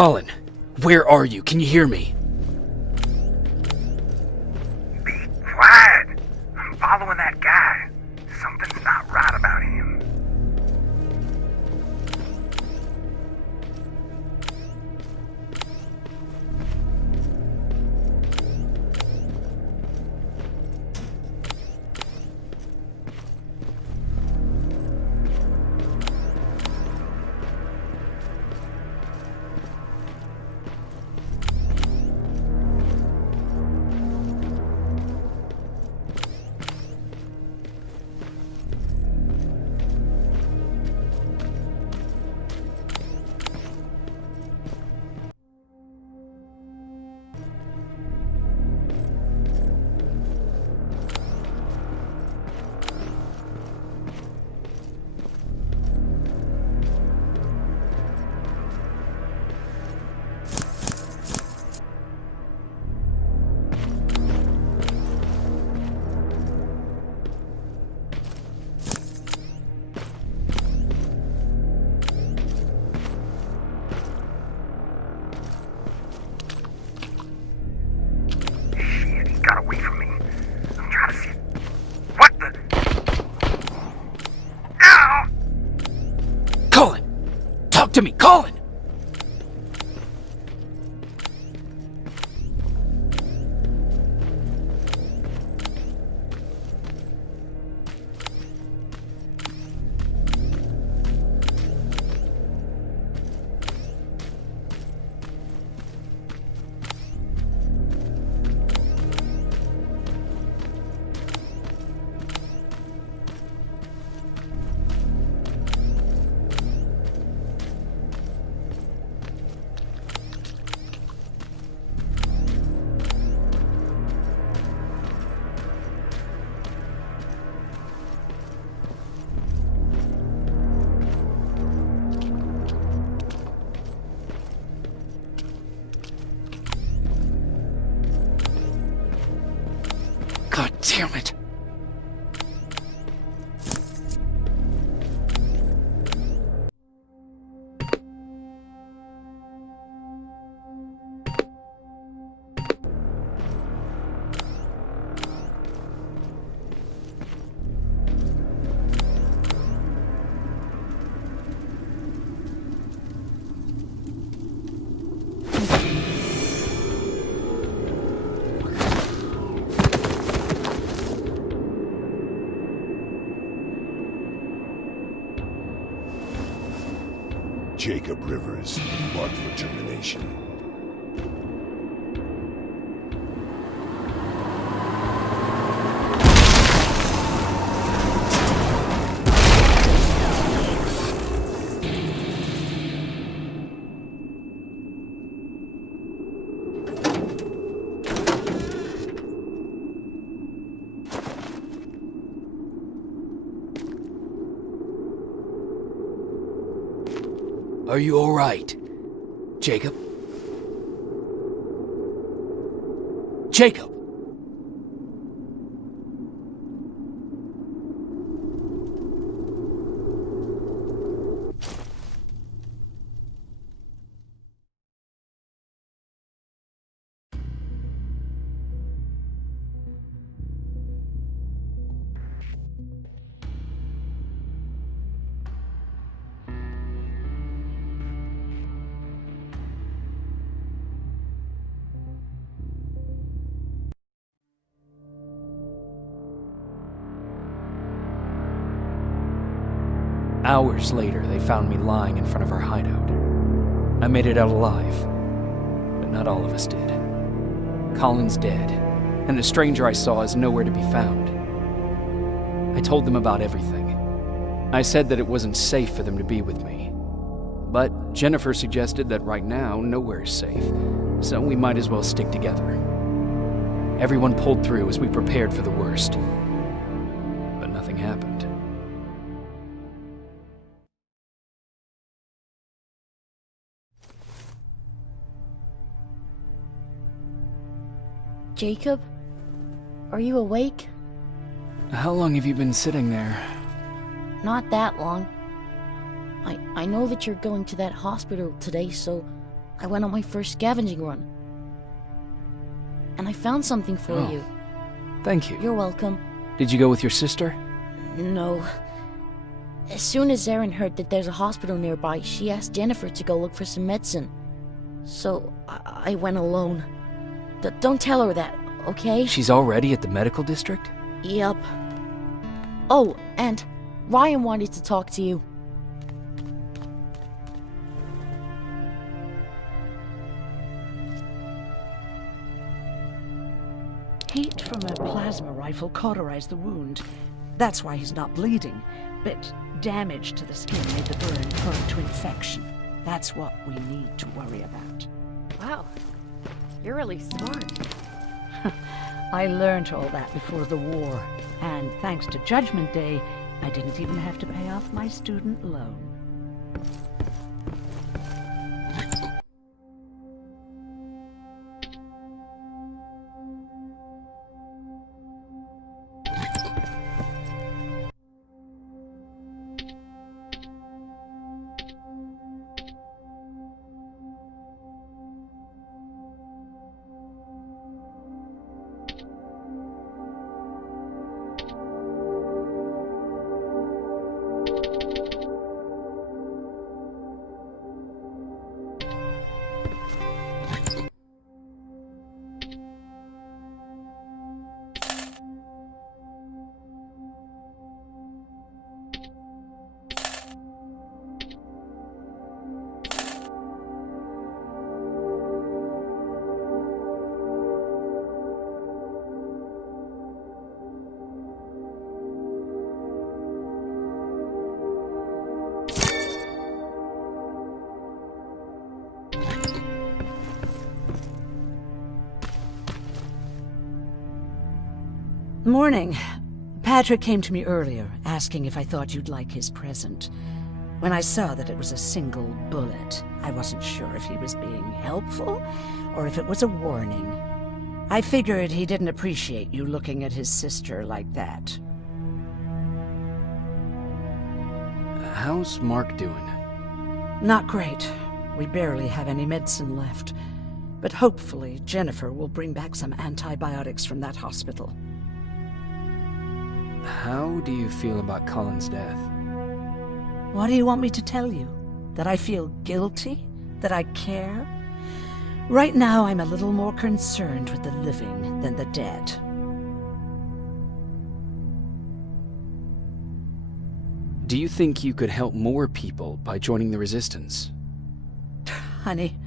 Colin, where are you? Can you hear me? Be quiet! I'm following that guy. Something's not right about him. Got away from me. I'm trying to see. What the? Ow! Colin! Talk to me, Colin! God damn it! Jacob Rivers, marked for termination. Are you all right, Jacob? Jacob! Hours later, they found me lying in front of our hideout. I made it out alive, but not all of us did. Colin's dead, and the stranger I saw is nowhere to be found. I told them about everything. I said that it wasn't safe for them to be with me. But Jennifer suggested that right now, nowhere is safe, so we might as well stick together. Everyone pulled through as we prepared for the worst, but nothing happened. Jacob? Are you awake? How long have you been sitting there? Not that long. I know that you're going to that hospital today, so I went on my first scavenging run. And I found something for Oh. you. Thank you. You're welcome. Did you go with your sister? No. As soon as Erin heard that there's a hospital nearby, she asked Jennifer to go look for some medicine. So, I went alone. Don't tell her that, okay? She's already at the medical district? Yep. Oh, and Ryan wanted to talk to you. Heat from a plasma rifle cauterized the wound. That's why he's not bleeding. But damage to the skin made the burn prone to infection. That's what we need to worry about. Wow, you're really smart. I learned all that before the war. And thanks to Judgment Day, I didn't even have to pay off my student loan. Morning. Patrick came to me earlier, asking if I thought you'd like his present. When I saw that it was a single bullet, I wasn't sure if he was being helpful or if it was a warning. I figured he didn't appreciate you looking at his sister like that. How's Mark doing? Not great. We barely have any medicine left. But hopefully Jennifer will bring back some antibiotics from that hospital. How do you feel about Colin's death? What do you want me to tell you? That I feel guilty? That I care? Right now, I'm a little more concerned with the living than the dead. Do you think you could help more people by joining the Resistance? Honey,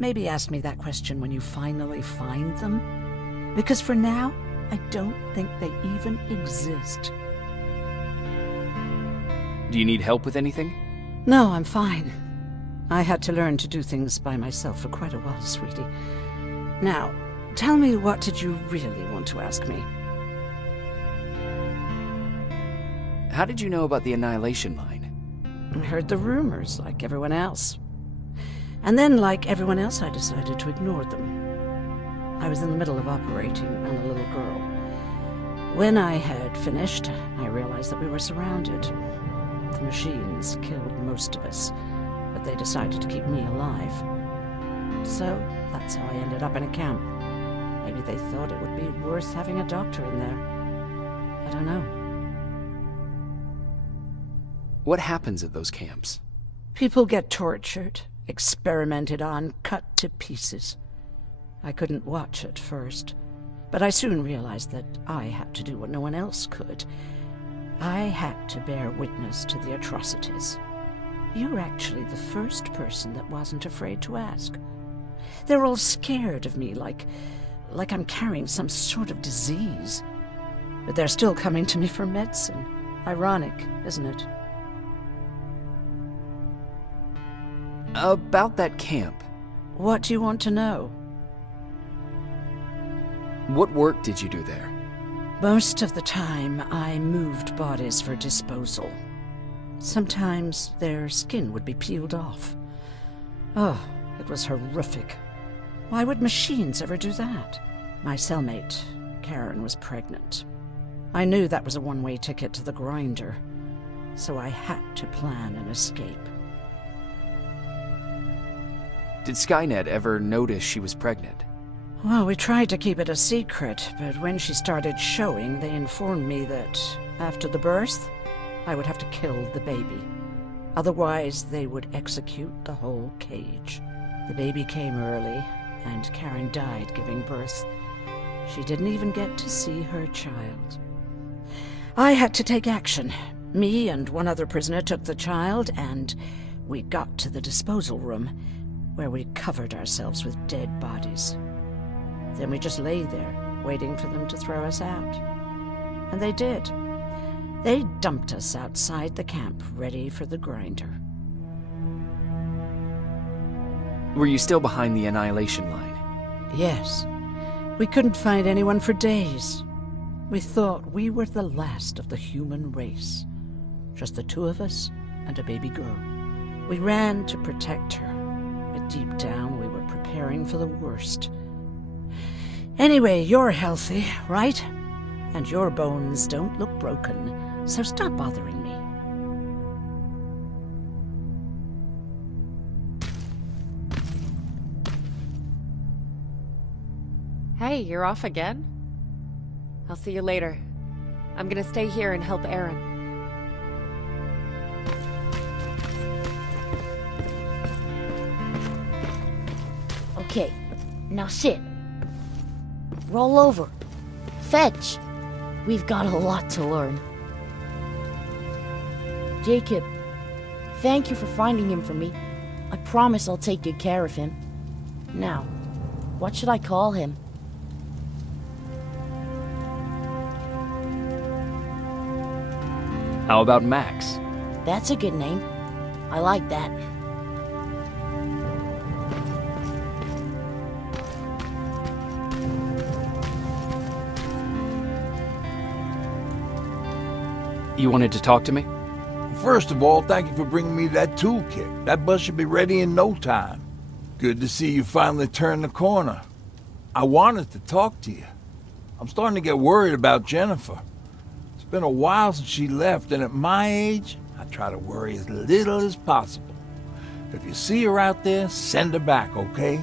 maybe ask me that question when you finally find them. Because for now, I don't think they even exist. Do you need help with anything? No, I'm fine. I had to learn to do things by myself for quite a while, sweetie. Now, tell me, what did you really want to ask me? How did you know about the Annihilation Mine? I heard the rumors, like everyone else. And then, like everyone else, I decided to ignore them. I was in the middle of operating on a little girl. When I had finished, I realized that we were surrounded. The machines killed most of us, but they decided to keep me alive. So, that's how I ended up in a camp. Maybe they thought it would be worth having a doctor in there. I don't know. What happens at those camps? People get tortured, experimented on, cut to pieces. I couldn't watch at first, but I soon realized that I had to do what no one else could. I had to bear witness to the atrocities. You're actually the first person that wasn't afraid to ask. They're all scared of me, like I'm carrying some sort of disease. But they're still coming to me for medicine. Ironic, isn't it? About that camp. What do you want to know? What work did you do there? Most of the time, I moved bodies for disposal. Sometimes their skin would be peeled off. Oh, it was horrific. Why would machines ever do that? My cellmate, Karen, was pregnant. I knew that was a one-way ticket to the grinder, so I had to plan an escape. Did Skynet ever notice she was pregnant? Well, we tried to keep it a secret, but when she started showing, they informed me that after the birth, I would have to kill the baby. Otherwise, they would execute the whole cage. The baby came early, and Karen died giving birth. She didn't even get to see her child. I had to take action. Me and one other prisoner took the child, and we got to the disposal room, where we covered ourselves with dead bodies. Then we just lay there, waiting for them to throw us out. And they did. They dumped us outside the camp, ready for the grinder. Were you still behind the annihilation line? Yes. We couldn't find anyone for days. We thought we were the last of the human race. Just the two of us and a baby girl. We ran to protect her, but deep down we were preparing for the worst. Anyway, you're healthy, right? And your bones don't look broken, so stop bothering me. Hey, you're off again? I'll see you later. I'm gonna stay here and help Aaron. Okay, now sit. Roll over. Fetch. We've got a lot to learn. Jacob, thank you for finding him for me. I promise I'll take good care of him. Now, what should I call him? How about Max? That's a good name. I like that. You wanted to talk to me? First of all, thank you for bringing me that toolkit. That bus should be ready in no time. Good to see you finally turned the corner. I wanted to talk to you. I'm starting to get worried about Jennifer. It's been a while since she left, and at my age, I try to worry as little as possible. If you see her out there, send her back, okay?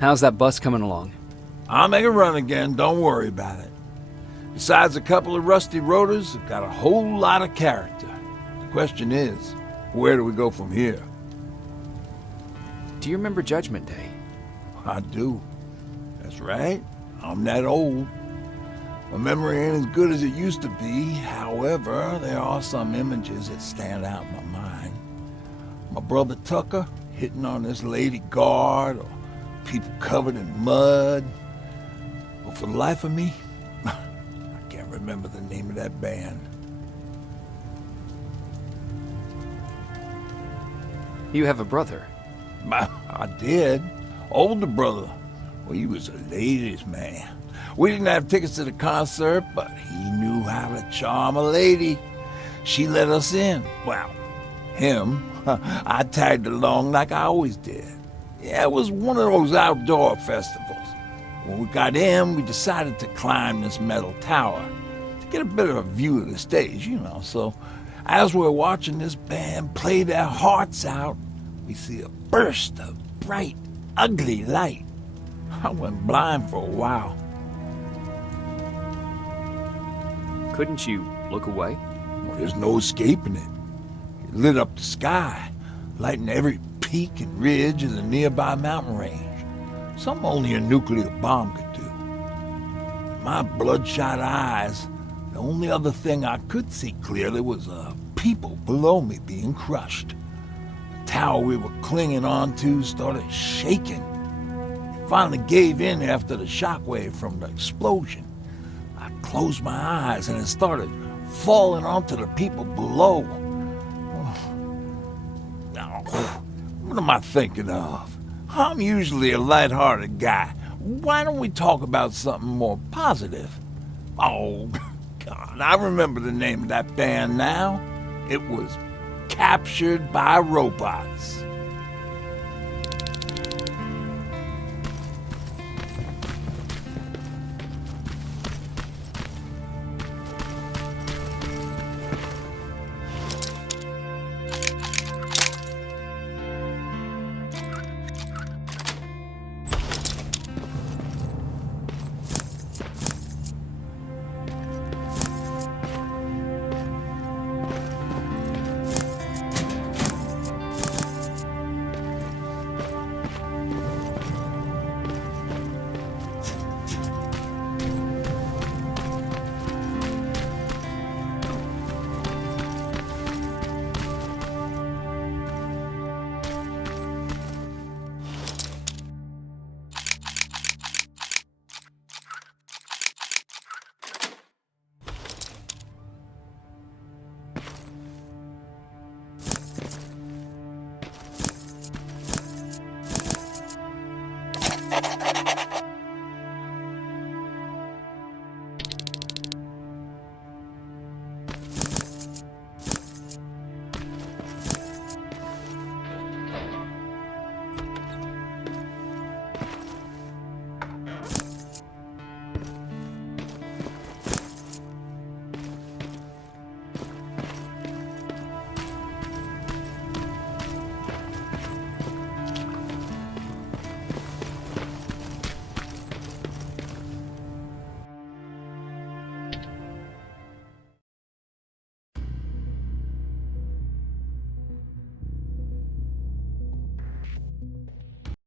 How's that bus coming along? I'll make a run again, don't worry about it. Besides a couple of rusty rotors, I've got a whole lot of character. The question is, where do we go from here? Do you remember Judgment Day? I do. That's right. I'm that old. My memory ain't as good as it used to be. However, there are some images that stand out in my mind. My brother Tucker hitting on this lady guard, or people covered in mud. But for the life of me, I can't remember the name of that band. You have a brother. I did. Older brother. Well, he was a ladies' man. We didn't have tickets to the concert, but he knew how to charm a lady. She let us in. Well, him. I tagged along like I always did. Yeah, it was one of those outdoor festivals. When we got in, we decided to climb this metal tower to get a bit of a view of the stage, you know. So as we're watching this band play their hearts out, we see a burst of bright, ugly light. I went blind for a while. Couldn't you look away? Well, there's no escaping it. It lit up the sky, lighting every peak and ridge of the nearby mountain range. Something only a nuclear bomb could do. My bloodshot eyes, the only other thing I could see clearly was people below me being crushed. The tower we were clinging onto started shaking. It finally gave in after the shockwave from the explosion. I closed my eyes and it started falling onto the people below. Now, what am I thinking of? I'm usually a lighthearted guy. Why don't we talk about something more positive? Oh, God, I remember the name of that band now. It was Captured by Robots.